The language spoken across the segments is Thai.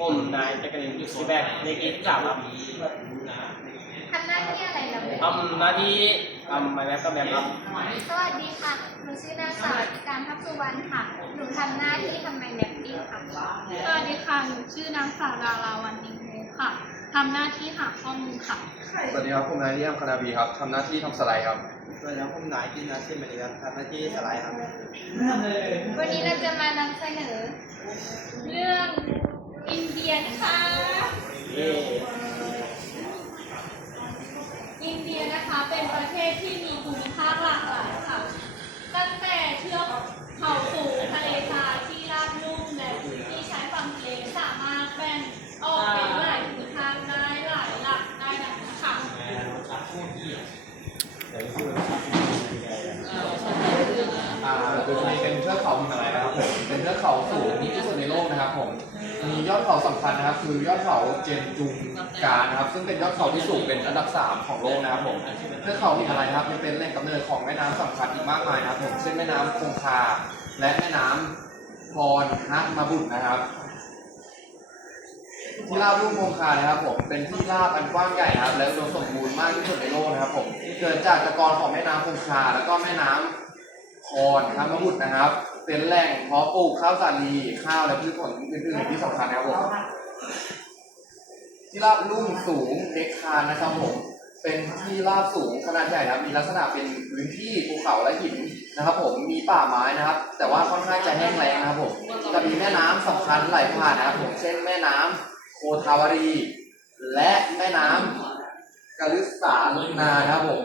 ผมนายจักรินยุทธศรีแบกเลขที่สามครับทำหน้าที่อะไรเราทำหน้าที่ทำไม้แม็กกับแมมครับ สวัสดีค่ะ หนูชื่อนางสาวธิการทัพสุวรรณค่ะ หนูทำหน้าที่ทำไมแนปปี้ค่ะ สวัสดีค่ะ หนูชื่อนางสาวดาราวันนิงมูค่ะทำหน้าที่หาข้อมูลค่ะ สวัสดีครับผมนายเลี่ยมคณาบีครับทำหน้าที่ทำสไลด์ครับสวัสดีครับผมนายกินนาเช่นเหมือนกันทำหน้าที่สไลด์ครับ วันนี้เราจะมานำเสนอ เรื่อง อินเดียนะคะอินเดียนะคะเป็นประเทศที่มีภูมิภาคหลากหลายค่ะ ตั้งแต่เทือกเขาสูงทะเลทรายที่ราบลุ่มและพื้นที่ชายฝั่งทะเลสามารถแบ่งออกเป็นหลายภูมิภาคได้หลายหลักได้ดังนี้ค่ะอ่าโดยเป็นเทือกเขาหิมาลัยนะครับผมเป็นเทือกเขาสูงที่สุดในโลกนะครับผม มียอดเขาสำคัญนะครับ คือยอดเขาเจนจุงการนะครับ ซึ่งเป็นยอดเขาที่สูงเป็นอันดับสามของโลกนะครับผมเทือกเขาหิมาลัยนะครับยังเป็นแหล่งกำเนิดของแม่น้ำสำคัญอีกมากมายนะครับผมเช่นแม่น้ำคงคา และแม่น้ำพรฮักมาบุตรนะครับ ที่ราบลุ่มคงคานะครับผมเป็นที่ราบอันกว้างใหญ่นะครับ และอุดมสมบูรณ์มากที่สุดในโลกนะครับผมเกิดจากตะกอนของแม่น้ำคงคา แล้วก็แม่น้ำพรฮักมาบุตรนะครับ เป็นแหล่งเพาะปลูกข้าวสาลีข้าวและพืชผลอื่นๆที่สำคัญนะครับผมที่ราบลุ่มสูงเด็กคานนะครับผมเป็นที่ราบสูงขนาดใหญ่นะครับมีลักษณะเป็นพื้นที่ภูเขาและหินนะครับ ผมมีป่าไม้นะครับ แต่ว่าค่อนข้างจะแห้งแล้งนะครับผมจะมีแม่น้ำสำคัญไหลผ่านนะครับผมเช่นแม่น้ำโคทาวารี และแม่น้ำกาลิสาลุนานะครับผม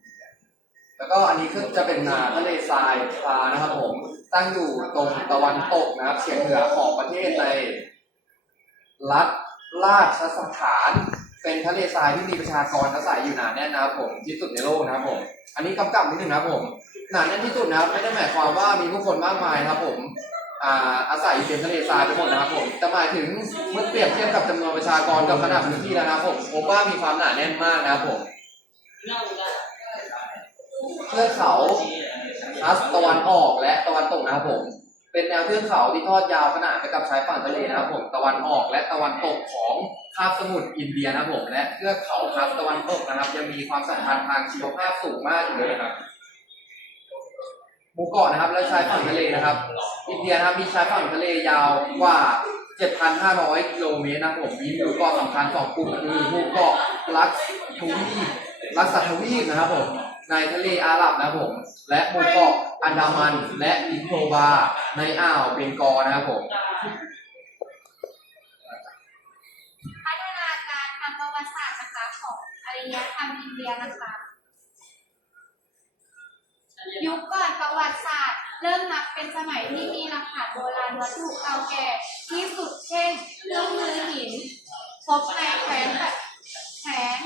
แแล้วก็อันนี้คือจะเป็นนาทะเลทรายคลานะครับผม ตั้งอยู่ตรงตะวันตกนะครับเฉียงเหนือของประเทศในรัฐราชสถาน เป็นทะเลทรายที่มีประชากรอาศัยอยู่หนาแน่นนะครับผมที่สุดในโลกนะครับผม อันนี้กำกับนิดนึงนะครับผมหนาแน่นที่สุดนะครับไม่ได้หมายความว่ามีผู้คนมากมายนะครับผมอาอาศัยอยู่เต็มทะเลทรายไปหมดนะครับผมแต่หมายถึงเมื่อเปรียบเทียบกับจำนวนประชากรกับขนาดพื้นที่แล้วนะครับผมพบว่ามีความหนาแน่นมากนะครับผม เทือกเขาทัสตะวันออกและตะวันตกนะครับผม เป็นแนวเทือกเขาที่ทอดยาวขนานไปกับชายฝั่งทะเลนะครับผม ตะวันออกและตะวันตกของคาบสมุทรอินเดียนะครับผม และเทือกเขาทัสตะวันตกนะครับยังมีความสำคัญทางชีวภาพสูงมากอยู่เลยนะครับหมู่เกาะนะครับ และชายฝั่งทะเลนะครับ อินเดียนะครับมีชายฝั่งทะเลยาวกว่า 7,500 กิโลเมตรนะครับผม มีหมู่เกาะสำคัญสองกลุ่มคือหมู่เกาะลักษทวีปลักษทวีปนะครับผม ในทะเลอาหรับนะครับผม และหมู่เกาะอันดามันและนิโคบาในอ่าวเบงกอลนะครับผม พัฒนาการทางประวัติศาสตร์นะคะของอารยธรรมอินเดียนะคะ ยุคก่อนประวัติศาสตร์ เริ่มนับเป็นสมัยที่มีหลักฐานโบราณวัตถุเก่าแก่ที่สุดเช่นเครื่องมือหินพบในแขวนแบบแขวน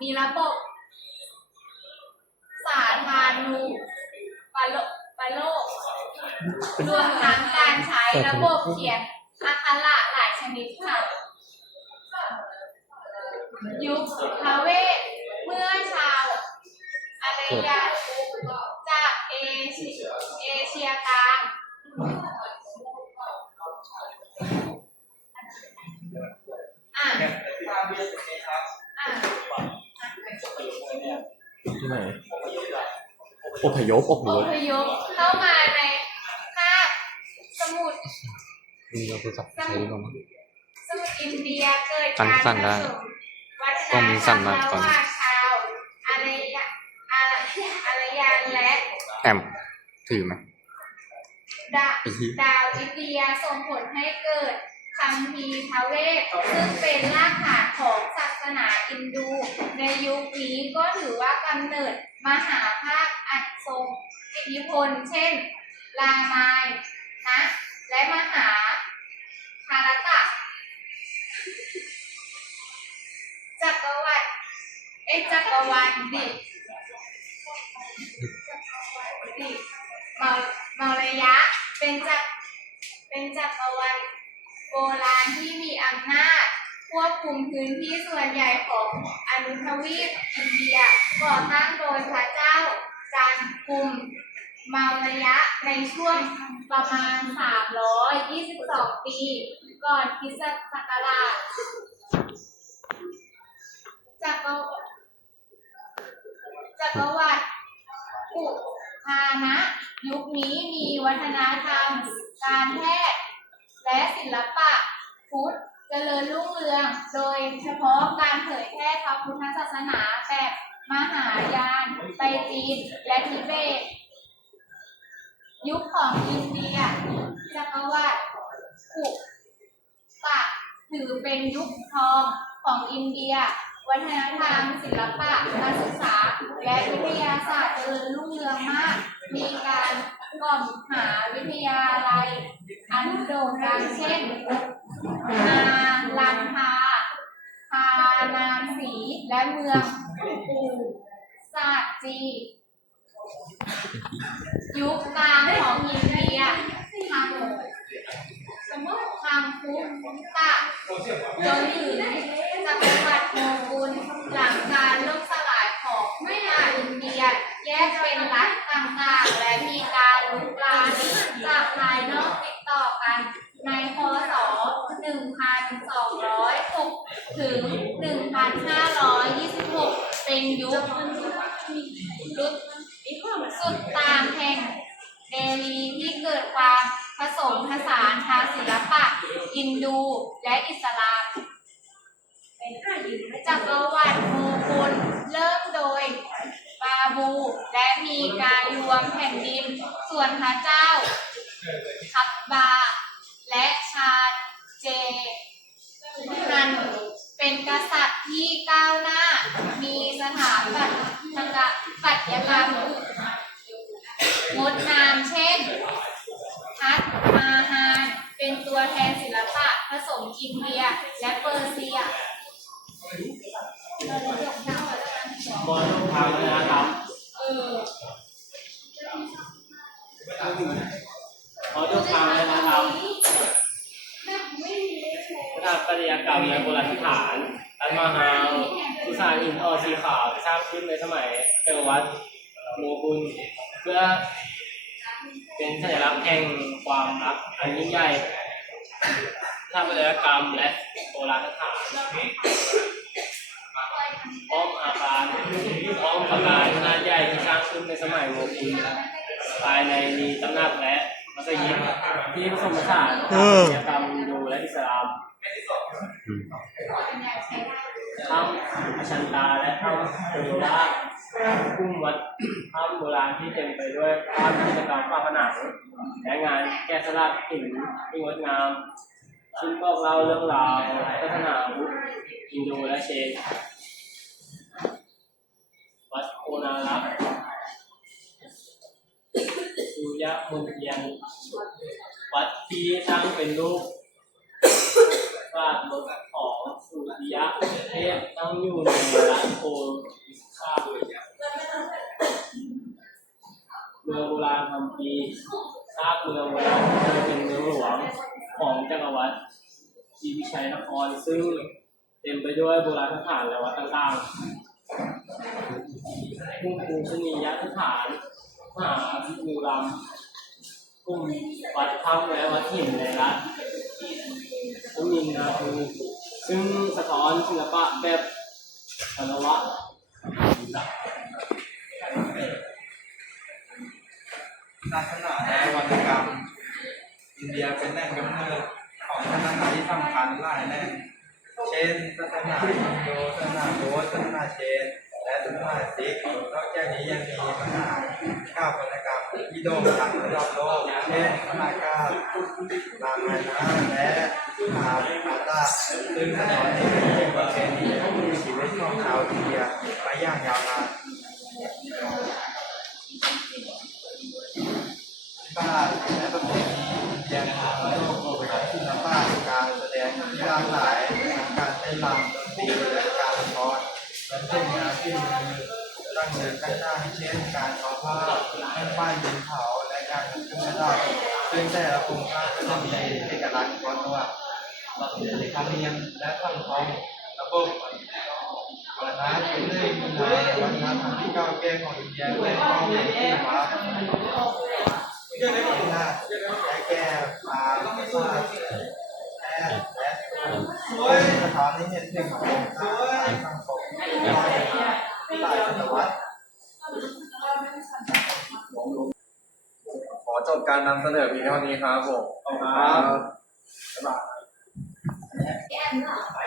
มีระบบ สาธารณูปโลปโลกรวมทั้งการใช้ระบบเขียนอักขระหลายชนิดค่ะ ยุคทาเวศเมื่อชาวอารยะ ที่ไหนอพยพอพอยพพยพเข้ามาในคาบสมุทรมีเรารู้จักใช้หรือเปล่ามั้งสมุทรอินเดียเกิดตั้กางรสั่นได้ผสมวัฒนธรต้รองมมีสั่นมากระตอนหนี้ว่างชาวอารยะอารอารยันและแอมถือไหมดาไอ้ที่ดาวอินเดียส่งผลให้เกิดคัมภีร์ทาเวศซึ่งเป็นรากฐานของศาส นาอินดู ในยุคนี้ก็ถือว่ากำเนิดมหาภาคอันทรงอิทธิพล เช่นลามายนะและมหาภารตะจักรวรรดิเอจักรวาลดิดิเมาเมาระยะเป็นจักรเป็นจักรวาลโบราณที่มีอำนาจ ควบคุมพื้นที่ส่วนใหญ่ของอนุทวีปอินเดียก่อตั้งโดยพระเจ้าจันคุมมารยะในช่วงประมาณ 322 ปี ก่อนคริสตศักราชจักรจักรวรรดิปุพานะยุคนี้มีวัฒนธรรม การแพทย์และศิลปะพุทธ เจริญรุ่งเรือง โดยเฉพาะการเผยแพร่พระพุทธศาสนาแบบมหายานไปจีนและทิเบต ยุคของอินเดียจักรวรรดิกุตะถือเป็นยุคทองของอินเดีย วัฒนธรรมศิลปะการศึกษา และวิทยาศาสตร์เจริญรุ่งเรืองมาก มีการก่อมหาวิทยาลัย อันโด่งดังเช่นนาลันทาพานานสีและเมืองปูซาจี ยุคกลางของอินเดีย ถึง 1526 เป็นยุคยุคสุดตางแห่งเดลีที่เกิดความผสมผสานทางศิลปะ อินดูและอิสลามจักรวรรดิมูกุลเริ่มโดยบาบู และมีการรวมแผ่นดินส่วนพระเจ้า ยกรรม งดงามเช่นทัตมาฮานเป็นตัวแทนศิลปะผสมอินเดียและเปอร์เซียบอลทางวัฒนธรรมเออขอดูทางวัฒนธรรมสถาปัตยกรรมในโบราณสถานอัน มหาสุสานหินทอสีขาวที่สร้างขึ้นในสมัยจักรวรรดิโมกุลเพื่อเป็นสัญลักษณ์แห่งความรักอันยิ่งใหญ่สถาปัตยกรรมและโบราณสถานป้อมอาคารป้อมอาคารขนาดใหญ่ที่สร้างขึ้นในสมัยโมกุลภายในมีตำหนักและมัสยิดที่ผสมผสานทางศิลปกรรมฮินดูและอิสลาม ทั้งอชันตาและทั้งเทวดากุ้มวัดถ้ำโบราณที่เต็มไปด้วยภาพจิตรกรรมฝาผนังและงานแกะสลักหินที่งดงาม ซึ่งบอกเล่าเรื่องราวศาสนาพุทธฮินโดและเชนวัดโคนารักสุยะมนเทียนวัดที่ตั้งเป็นรูป วาดรถของสุริยะเทพตั้งอยู่ในรัฐโคอิสคาเมืองโบราณทำปีซากเมืองโบราณเคยเป็นเมืองหลวงของจักรวรรดิศรีวิชัยนครซึ่งเต็มไปด้วยโบราณสถานและวัดต่างๆพุ่งปูชนียสถานมหาวิมูลำกลุ่มวัดถ้ำและวัดหินในรัฐ พุมินนาทูซึ่งสะท้อนศิลปะแบบพลวะศาสนาและวรรณกรรม อินเดียเป็นแหล่งกำเนิดของศาสนาที่สำคัญหลายแหล่งเช่นศาสนาฮินดูศาสนาโบสถ์ศาสนาเชน และศาสนาซิกนอกจากนี้ยังมีมหาก้าวพรรณกรรมที่โด่งดังระดับโลกเช่นมหากาพรามายณะและมหาภาตาซึ่งแสดงให้เป็นประเพณีชีวิตของชาวอินเดียมาอย่างยาวนาน เดินต่างเช่นการทอผ้าเครื่องปั้นดินเผาและการทำเครื่องประดับซึ่งแต่ละโครงสร้างก็จะมีเอกลักษณ์เฉพาะตัวธรรมเนียมและสังคมระบบวัฒนธรรมเป็นหนึ่งในวัฒนธรรมที่เก่าแก่ของอินเดียและก็เป็นที่มาเรื่องนปัญหาและแก้ปาศาสตร์แพทย์และซึ่งสะท้อนให้เห็นถึงโครงสร้างสังคมที่ย้อนมาหลายศตวรรษ ขอจ บการนำเสนอเพียงเท่านี้ครับผมครับบ๊ายบาย